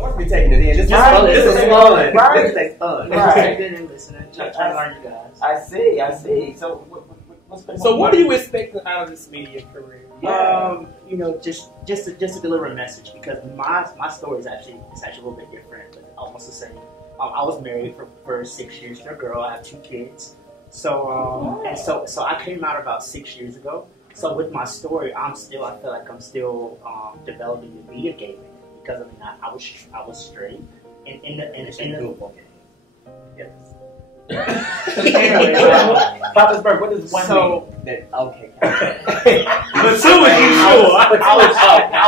Norris be taking it in. This is Right. fun. This is fun. Right. This is fun. Right. Good and listening. Trying to learn you guys. I see. So, what's been So what do you expect out of this media career? You know, just to deliver a message, because my story is actually a little bit different, but almost the same. I was married for 6 years to a girl. I have 2 kids. So so I came out about 6 years ago. So with my story, I feel like I'm still developing to be a gay man, because I mean I was straight yes. Papa's birth, what does one mean? That, okay. But soon as you sure. I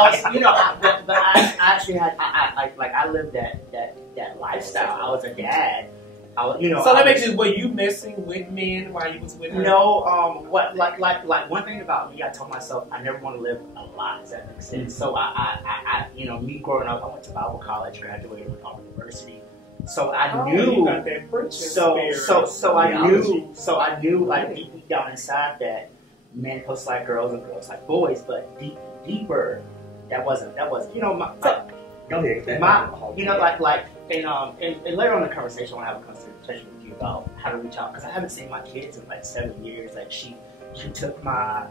was, you know, but I actually had, I lived that lifestyle. I was a dad. I was, you know. So that makes you, were you messing with men while you was with her? No, like one thing about me, I told myself I never want to live a lot. Does that make sense? So I, you know, me growing up, I went to Bible college, graduated with Auburn University. So I knew. You got that preaching spirit. So I knew like deep down inside that men supposed to like girls and girls like boys, but deeper, that wasn't you know my. Go ahead. You know, like and later on in the conversation, I want to have a conversation with you about how to reach out, because I haven't seen my kids in like 7 years. Like she took my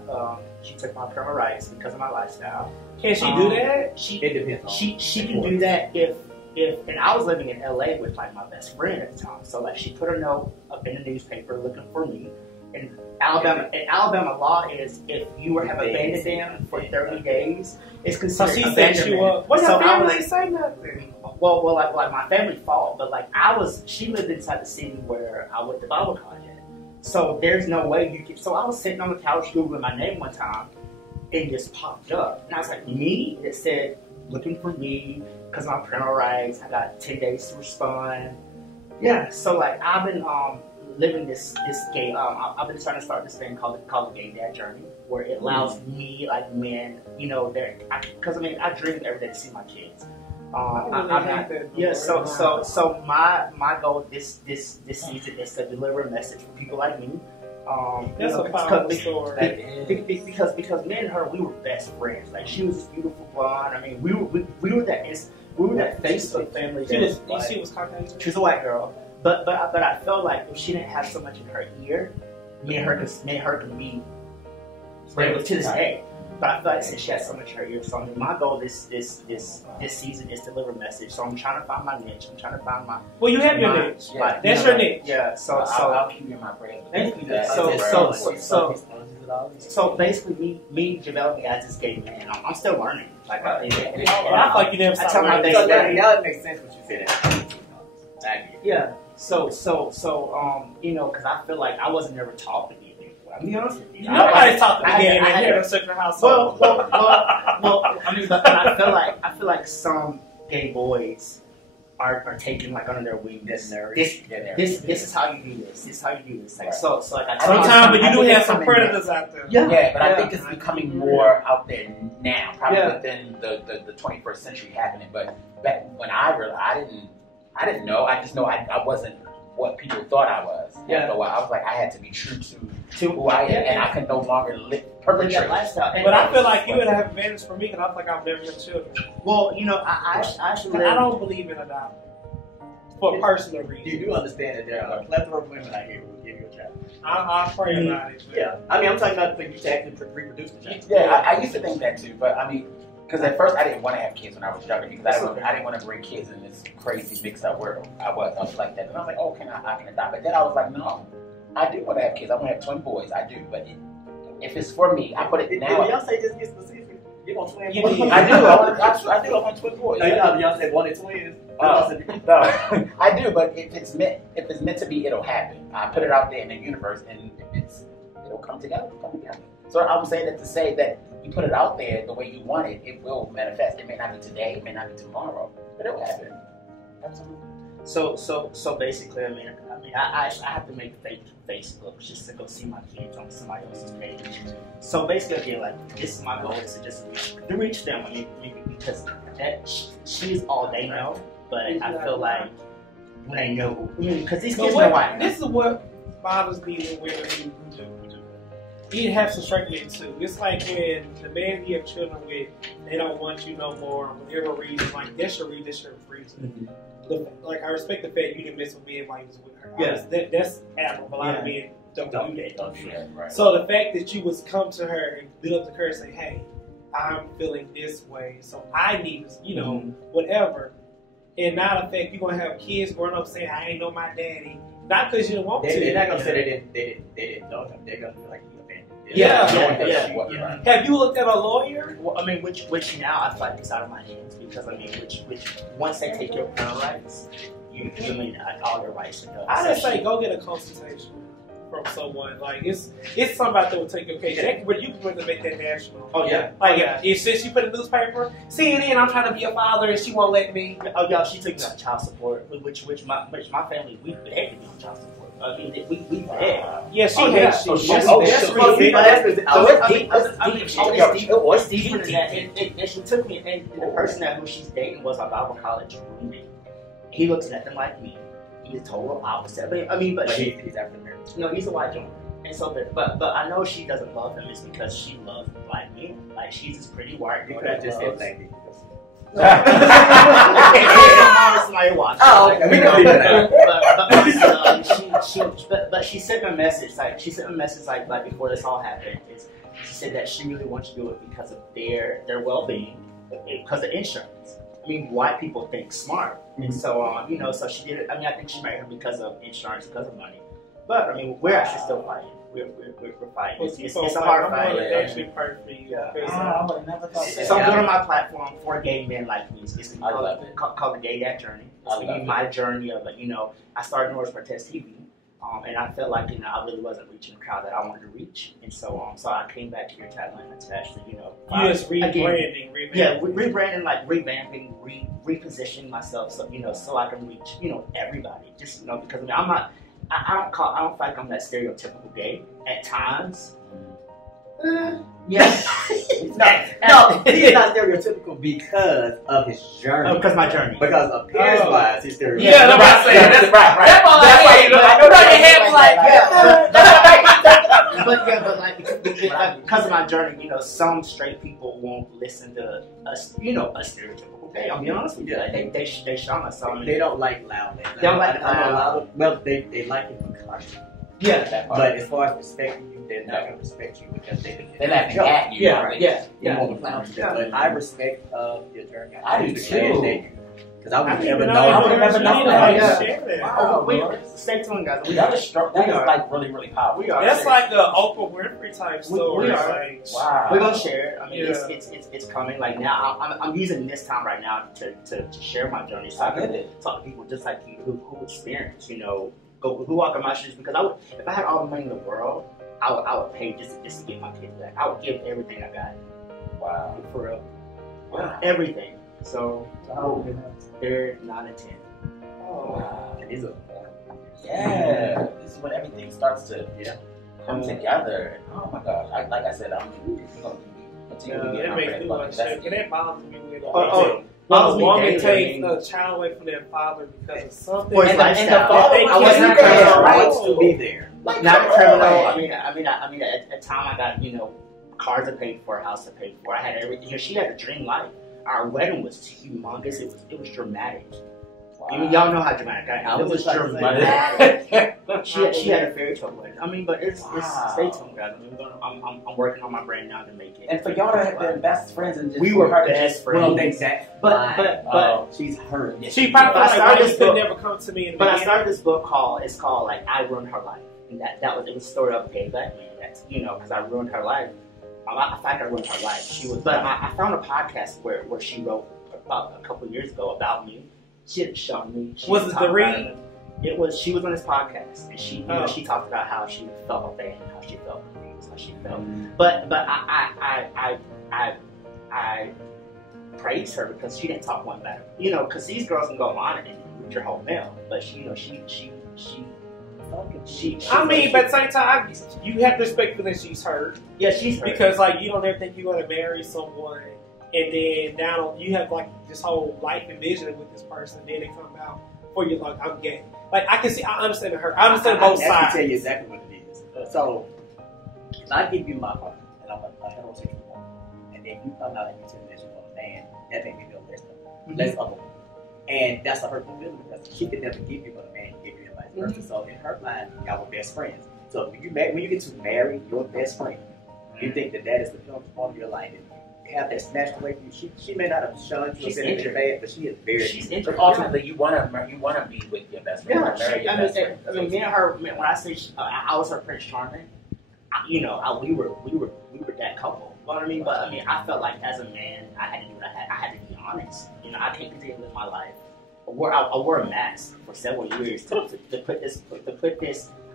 parental rights because of my lifestyle. Can she do that? It depends. She can do that if and I was living in LA with like my best friend at the time. So like she put a note up in the newspaper looking for me. And Alabama law is if you have abandoned them for 30 days, it's considered abandonment. Set you up. What so your family ain't say nothing? Well, like my family fought, but like she lived inside the city where I went to Bible college at. So there's no way you can. So I was sitting on the couch googling my name one time, and it just popped up, and I was like, me? It said looking for me because of my parental rights. I got 10 days to respond. Yeah. So like I've been living this gay. I've been trying to start this thing called the Gay Dad Journey, where it allows me, like men, you know, because I mean I dream every day to see my kids. So my goal this season is to deliver a message for people like me. That's a powerful story. Because me and her, we were best friends. Like she was this beautiful blonde. I mean, we were that Facebook family. She was Caucasian. She's a white girl. But I felt like if she didn't have so much in her ear, me and her can be friends to this day. But I feel like since she has so much in her ear, so I mean, my goal this season is to deliver a message. So I'm trying to find my niche. I'm trying to find my. Well, you have your niche. Yeah, that's your niche. Yeah. So I'll keep you in my prayers. Thank you. So basically, me developing as this gay man, I'm still learning. Like I feel like you never I stopped tell my learning. baby. Now it makes sense what you said. Yeah. So you know, because I feel like I wasn't ever taught to be a gay boy. I'll be honest with you. Nobody's taught to be gay in a certain household. Well, I mean, but I feel like some gay boys are taken like under their wing. This is how you do this. This is how you do this. Like so like I sometimes, but you do have some predators out there. Yeah, but I think it's becoming more out there now, probably within the 21st century happening. But back when I didn't know. I just know I wasn't what people thought I was. Yeah. After a while, I was like, I had to be true to who I am, and I could no longer perpetrate that lifestyle. But I feel like you would have advantage for me because I feel like I'm never your children. Well, you know, I actually. I don't believe in adoption for personal reasons. You do understand that there are a plethora of women out here who will give you a child. I pray about it. Yeah, I mean, I'm talking about for you to actually reproduce the child. Yeah, I used to think that too, but I mean, because at first I didn't want to have kids when I was younger because I didn't want to bring kids in this crazy mixed up world. I was like that, and I was like, oh, I can adopt. But then I was like, no, I do want to have kids. I want to have twin boys. I do, but if it's for me, I put it now. Did y'all say just get specific? You want twin You boys? did. I do. I want twin boys. No, y'all said wanted twins. No, I do, but if it's meant to be, it'll happen. I put it out there in the universe, and it'll come together. So I'm saying that to say that you put it out there the way you want it, it will manifest. It may not be today, it may not be tomorrow, but it will happen. Absolutely. So basically, I mean, I have to make Facebook just to go see my kids on somebody else's page. So basically, again, like this is my goal is to just reach them. I mean, because that she's all they know, but I feel like when they know, because these kids know why. This is what bothers me when women do. you have some strength in it too. It's like when the man you have children with, they don't want you no more, whatever reason. Like that's your reason. Like I respect the fact you didn't mess with me while you was with her. Yeah. That's admirable. A lot of men don't do that. Don't do that, right? So the fact that you was come to her and build up the courage and say, hey, I'm feeling this way, so I need, whatever. And now the fact you're going to have kids growing up saying, I ain't know my daddy. Not because you didn't want to. They're not going to say they didn't know him. They're going to be like, you abandoned. Yeah. Have you looked at a lawyer? Well, I mean, which now I feel like it's out of my hands because I mean, which once they take your parental rights, you mean all your rights are done. I just say go get a consultation from someone. Like it's something out there will take your case. But you can really make that national. Oh yeah. If since you put in the newspaper, CNN, I'm trying to be a father and she won't let me. Oh yeah, she took me on child support, which my family we begged to be on child support. I mean, we begged. Yeah, she hates you. It's deeper than that. And she took me, and the person who she's dating was our Bible college roommate. He looks nothing like me. He's total opposite. I mean, but he's African American. No, he's a white gentleman. And so, but I know she doesn't love him. It's because she loves black men. Like she's this pretty white girl that just said black people. But she sent me a message. Like before this all happened. She said that she really wants to do it because of their well-being, because of insurance. I mean, white people think smart, and so so she did it. I mean, I think she married him because of insurance, because of money. But I mean, we're actually still fighting. We're fighting. It's a hard fight. Actually, perfect for you. So I'm doing my platform for gay men like me. It's called the Gay Dad Journey. It's gonna be my journey of I started Norris Protest TV, and I felt like I really wasn't reaching the crowd that I wanted to reach, and so I came back here to Atlanta to actually rebranding. Rebranding, like revamping, repositioning myself so so I can reach everybody. Just because I'm not. I don't feel like I'm that stereotypical gay at times. Yes. No, he is not stereotypical because of his journey. Oh, because my journey. Because appearance-wise, he's stereotypical. Yeah, that's what I'm saying. That's right. That's why because of my journey, some straight people won't listen to us, a stereotypical gay. I'll be honest with you. They shun us. So, they don't like loud. They don't like loud. Well, they like it for caution. Yeah. But as far as respecting you, they're not going to respect you because they're laughing at you. Yeah. But I respect your journey. I do too. Because I would never know. Stay tuned, guys. That is like really, really powerful. That's like the Oprah Winfrey type story. We are. Wow. We're gonna share it. I mean, it's coming. Like now, I'm using this time right now to share my journey. So I can talk to people just like you who experience, who walk in my shoes. Because if I had all the money in the world, I would pay just to get my kids back. I would give everything I got. Wow. For real. Wow. Everything. So they're 9 and 10. Oh, wow. These are this is when everything starts to come together. Oh my gosh! Like I said, I'm going to continue to get my friends. Can that bother me with a woman takes a child away from their father because of something? And the father wants to be there. Not criminal. I mean, at time I got cars I paid for, a house I paid for. I had everything. She had a dream life. Our wedding was humongous. It was dramatic. Wow. Y'all know how dramatic I am. It was dramatic. She had a fairy tale wedding. I mean, but it's stay tuned, guys. I'm working on my brand now to make it. And for y'all to have been best friends and just we were best friends. Well, exactly. But she's hurt. She probably this could never come to me. But I started this book called like I Ruined Her Life, and it was a story of a gay black man. That's because I ruined her life. I ruined her life. I found a podcast where she wrote about a couple of years ago about me. She had shown me. Was it the read? It was. She was on this podcast, and she she talked about how she felt abandoned, how she felt confused, how she felt. But I praise her because she didn't talk one better. Because these girls can go on and reach your whole mail, but she but at the same time, you have to respect that she's hurt. Yeah, she's hurt. Because, you don't ever think you're going to marry someone, and then now you have, this whole life and vision with this person, and then they come out for you, I'm gay. I understand her. I understand both sides. I can tell you exactly what it is. So, if I give you my heart and I'm a heterosexual woman, and then you come out and you tell me that you want a man, that makes me feel less other woman. And that's a hurtful feeling because she could never give you what a man can give you and vice versa. So in her mind, y'all were best friends. So when you get to marry your best friend, you think that is the pivotal point of your life. And you have that snatched away from you. She may not have shunned you or said that you're bad, but she is very. She's interested. Ultimately, you want to be with your best friend. Yeah, I mean, me and her. When I say I was her Prince Charming, we were that couple. You know what I mean? But I mean, I felt like as a man, I had to do what I had to be honest. You know, I can't continue to live my life. I wore a mask for several years to put this.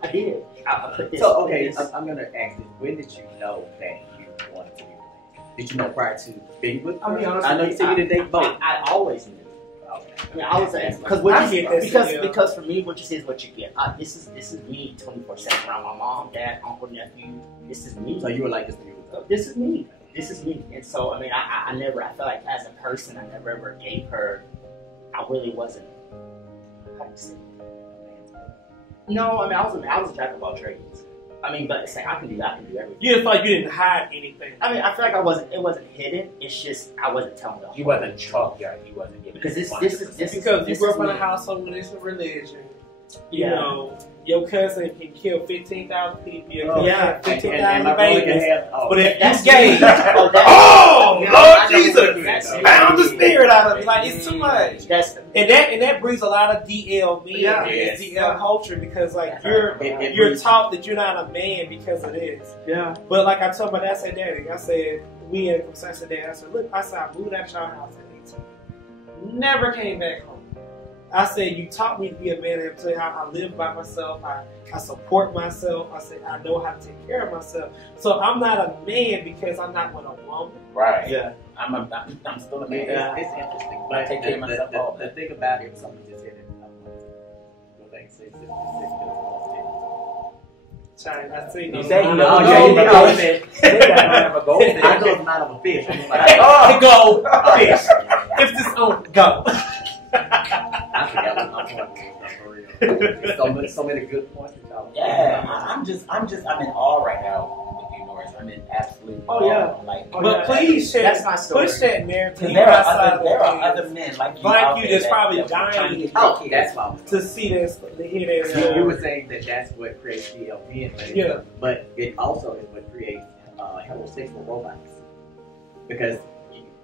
I did. I put this. So okay, I'm gonna ask this. When did you know that you wanted to be with her? Did you know prior to being with her? I'll be honest. I know you said you didn't date both. I always knew. Okay. I mean, I was because for me, what you see is what you get. This is me 24/7 around my mom, dad, uncle, nephew. This is me. So you were like this when you were This is me. This is me. And so I mean, I felt like as a person, I never ever gave her. I really wasn't. How do you say? No, I mean, I was a jack of all trades. I mean, but it's like I can do everything. You just like you didn't hide anything. I mean, I feel like it wasn't hidden. It's just I wasn't telling the whole. He wasn't chalk, yeah. He wasn't giving. Because this because you grew up in a household with this religion. You know, your cousin can kill 15,000 people. Yeah, 15,000 babies. But if that's you gay, Lord Jesus, bound the spirit out of it. Like it's too much. And that brings a lot of DL men, DL culture, because like you're taught that you're not a man because of this. Yeah. But like I told my dad, I said, Daddy, I said we had a conversation today. I said, look, I moved out your house at 18. Never came back home. I said, you taught me to be a man. I tell you how I live by myself. I support myself. I said, I know how to take care of myself. So I'm not a man because I'm not with a woman. Right. Yeah. I'm still a man. It's interesting. But I take care of myself. The thing about it, something just hit it. I see. You say you know, I know it's not of a fish. I'm like, go fish. If this go. I forgot what my point was for real. So many good points. Yeah, I'm in awe right now with you, Norris. I'm in absolute awe. But please share. That's my story. Push that narrative. There are other men like you that's probably dying. That's why to see this, to hear this. You were saying that's what creates DLP, but it also is what creates heterosexual robots, because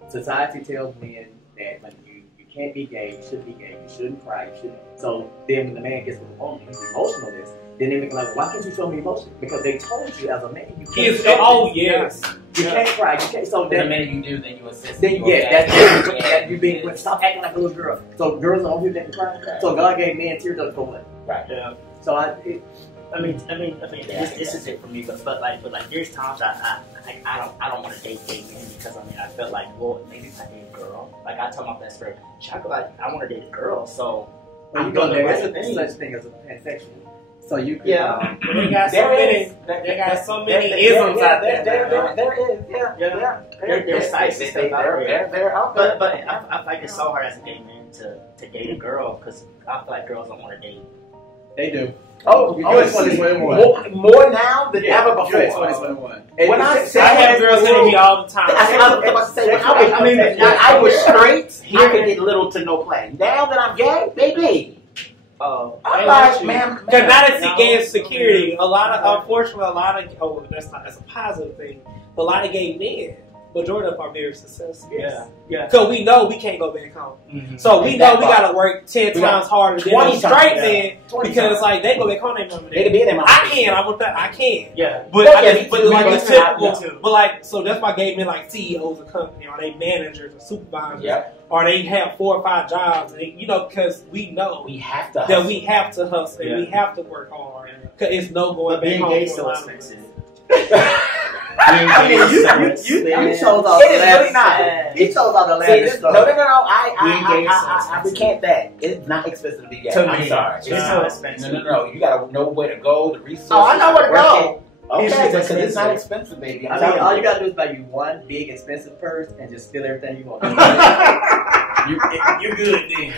society tells men that when you can't be gay, you shouldn't be gay, you shouldn't cry, you shouldn't. So then when the man gets with a woman, he's emotionalist, then they make like, why can't you show me emotion? Because they told you as a man, you can't you can't cry, you can't. So then the minute you do, then you assist. Then that's you being stop acting like a little girl. So girls are on here that can cry. So God gave men tears up for what? Right. Yeah. So I mean, this is it for me. But there's times I don't want to date men because I felt like, well, maybe if I date a girl, like I told my best friend, I want to date a girl, so I'm going to. There is such thing as a pansexual. So you can, they got so many isms out there. There's sites and stuff out there. They're out there. But I feel like it's so hard as a gay man to date a girl because I feel like girls don't want to date. They do. More now than ever before. You're 2021. When I have girls hitting me all the time. I was straight. I could get little to no play. Now that I'm gay, baby. I'm like, man. Because now that see gay insecurity, unfortunately, that's a positive thing. A lot of gay men, majority of them are very successful. Yeah. So we know we can't go back home. Mm-hmm. So we know we gotta work 10 times harder than a straight men because like they go back home, they can be in I can. Yeah. But like the typical. But like so that's why gay men like CEOs of company, or they managers or supervisors, or they have 4 or 5 jobs. And because we know we have to that we have to hustle and we have to work hard. Because it's no going back home. Being gay so expensive. You chose all the last. It is really not. You chose all the last. No. I recant that. It's not expensive to be gay. I'm sorry. It's so expensive. No. You gotta know where to go. The resources. Oh, I know where to go. Okay, because it's not expensive, baby. All you gotta do is buy you one big expensive purse and just steal everything you want. You're good then.